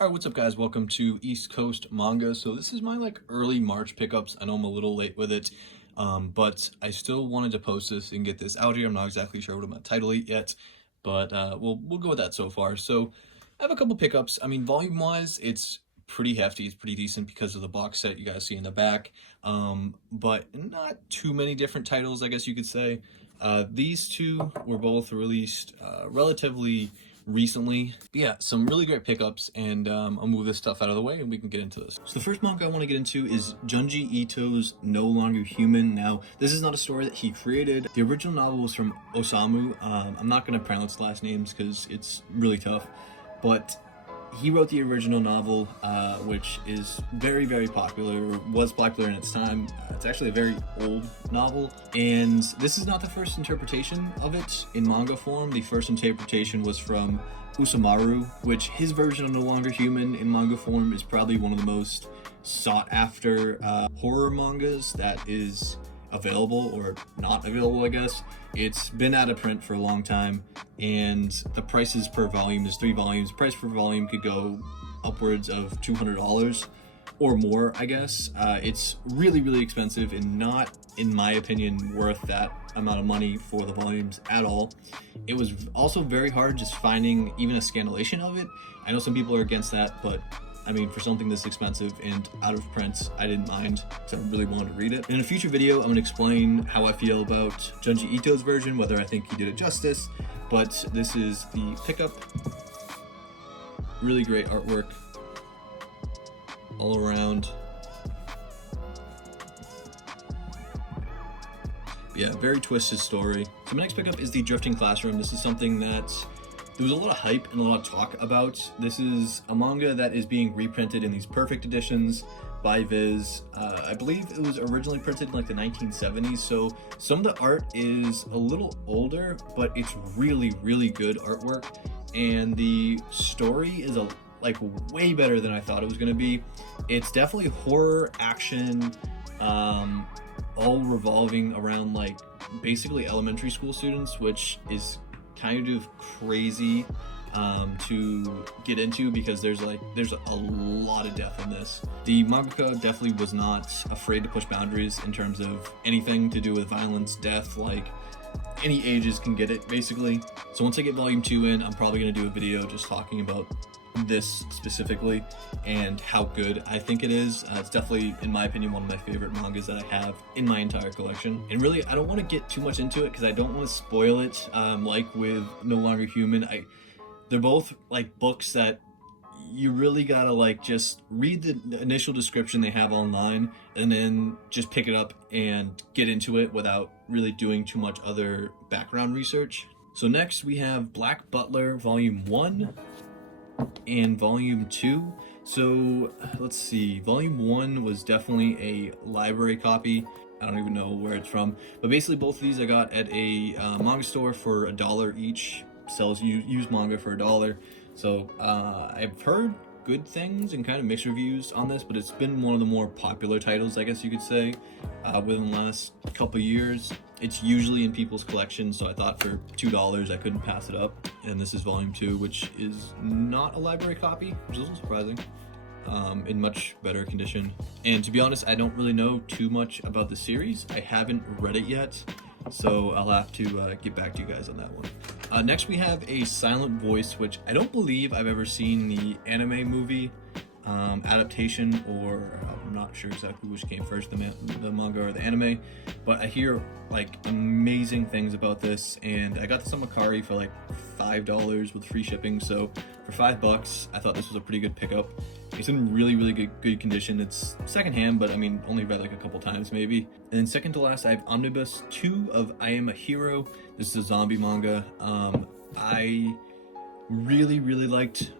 Alright, what's up guys? Welcome to East Coast Manga. So this is my early March pickups. I know I'm a little late with it, but I still wanted to post this and get this out here. I'm not exactly sure what I'm gonna title it yet, but we'll go with that so far. So I have a couple pickups. I mean, volume wise, it's pretty hefty. It's pretty decent because of the box set you guys see in the back, but not too many different titles, I guess you could say. These two were both released relatively recently. But yeah, some really great pickups, and I'll move this stuff out of the way and we can get into this. So the first manga I want to get into is Junji Ito's No Longer Human. Now, this is not a story that he created. The original novel was from Osamu. I'm not going to pronounce last names because it's really tough, but he wrote the original novel, which is very, very popular, was popular in its time. It's actually a very old novel, and this is not the first interpretation of it in manga form. The first interpretation was from Usamaru, which his version of No Longer Human in manga form is probably one of the most sought after horror mangas that is available, or not available, I guess. It's been out of print for a long time, and the prices per volume is 3 volumes. Price per volume could go upwards of $200 or more, I guess. It's really, really expensive and not, in my opinion, worth that amount of money for the volumes at all. It was also very hard just finding even a scanlation of it. I know some people are against that, but I mean, for something this expensive and out of print, I didn't mind, because I really wanted to read it. In a future video, I'm going to explain how I feel about Junji Ito's version, whether I think he did it justice, but this is the pickup. Really great artwork all around. Yeah, very twisted story. So my next pickup is the Drifting Classroom. This is something that there was a lot of hype and a lot of talk about. This is a manga that is being reprinted in these perfect editions by Viz. I believe it was originally printed in the 1970s, so some of the art is a little older, but it's really, really good artwork, and the story is way better than I thought it was going to be. It's definitely horror, action, all revolving around basically elementary school students, which is kind of crazy to get into because there's a lot of depth in this. The mangaka definitely was not afraid to push boundaries in terms of anything to do with violence, death, any ages can get it basically. So once I get volume 2 in, I'm probably going to do a video just talking about this specifically and how good I think it is. It's definitely, in my opinion, one of my favorite mangas that I have in my entire collection. And really, I don't want to get too much into it because I don't want to spoil it. Like with No Longer Human, they're both books that you really gotta just read the initial description they have online and then just pick it up and get into it without really doing too much other background research. So next we have Black Butler Volume 1 and Volume 2. So let's see, Volume 1 was definitely a library copy. I don't even know where it's from, but basically both of these I got at a manga store for $1 each. Sells used manga for $1. So I've heard good things and kind of mixed reviews on this, but it's been one of the more popular titles, I guess you could say, within the last couple years. It's usually in people's collections, so I thought for $2 I couldn't pass it up. And this is Volume 2, which is not a library copy, which is a little surprising, in much better condition. And to be honest, I don't really know too much about the series. I haven't read it yet, so I'll have to get back to you guys on that one. Next we have A Silent Voice, which I don't believe I've ever seen the anime movie adaptation, or I'm not sure exactly which came first, the manga or the anime, but I hear amazing things about this, and I got this on Mercari for $5 with free shipping, so for $5 I thought this was a pretty good pickup. It's in really, really good condition. It's secondhand, but I mean, only read a couple times maybe. And then second to last, I have Omnibus 2 of I Am a Hero. This is a zombie manga. I really, really liked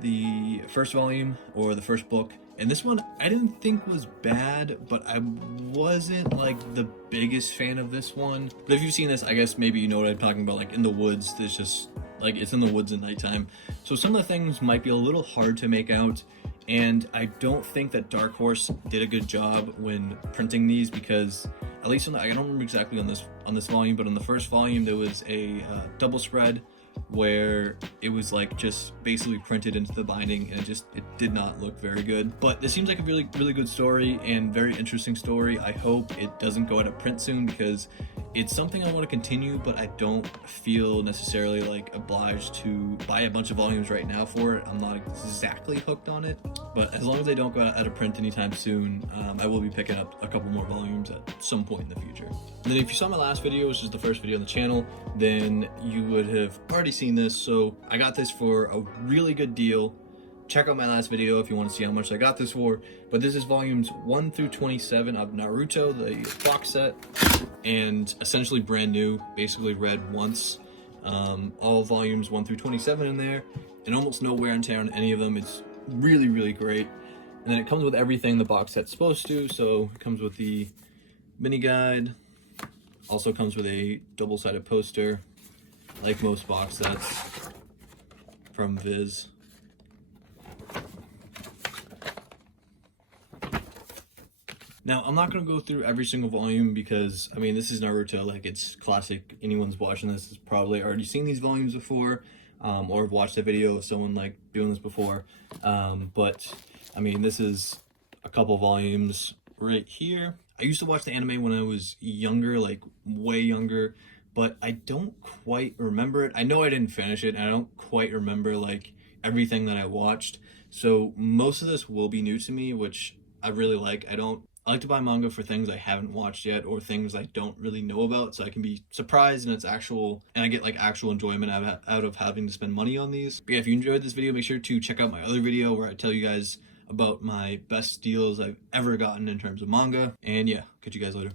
the first volume, or the first book, and this one I didn't think was bad, but I wasn't the biggest fan of this one. But if you've seen this, I guess maybe you know what I'm talking about. In the woods, there's just it's in the woods at nighttime, so some of the things might be a little hard to make out, and I don't think that Dark Horse did a good job when printing these, because at least I don't remember exactly on this volume, but on the first volume there was a double spread where it was like just basically printed into the binding, and it did not look very good. But this seems like a really good story and very interesting story. I hope it doesn't go out of print soon, because it's something I want to continue, but I don't feel necessarily like obliged to buy a bunch of volumes right now for it. I'm not exactly hooked on it, but as long as they don't go out of print anytime soon, I will be picking up a couple more volumes at some point in the future. And then if you saw my last video, which is the first video on the channel, then you would have already seen this. So I got this for a really good deal. Check out my last video if you want to see how much I got this for. But this is volumes 1 through 27 of Naruto, the box set, and essentially brand new, basically read once. All volumes 1 through 27 in there, and almost no wear and tear on any of them. It's really great. And then it comes with everything the box set's supposed to. So it comes with the mini guide, also comes with a double-sided poster, like most box sets from Viz. Now, I'm not going to go through every single volume because, I mean, this is Naruto, like, it's classic. Anyone's watching this has probably already seen these volumes before, or have watched a video of someone, like, doing this before. But, I mean, this is a couple volumes right here. I used to watch the anime when I was younger, like, way younger, but I don't quite remember it. I know I didn't finish it, and I don't quite remember, like, everything that I watched. So, most of this will be new to me, which I really like. I like to buy manga for things I haven't watched yet, or things I don't really know about, so I can be surprised and I get like actual enjoyment out of having to spend money on these. But yeah, if you enjoyed this video, make sure to check out my other video where I tell you guys about my best deals I've ever gotten in terms of manga. And yeah, catch you guys later.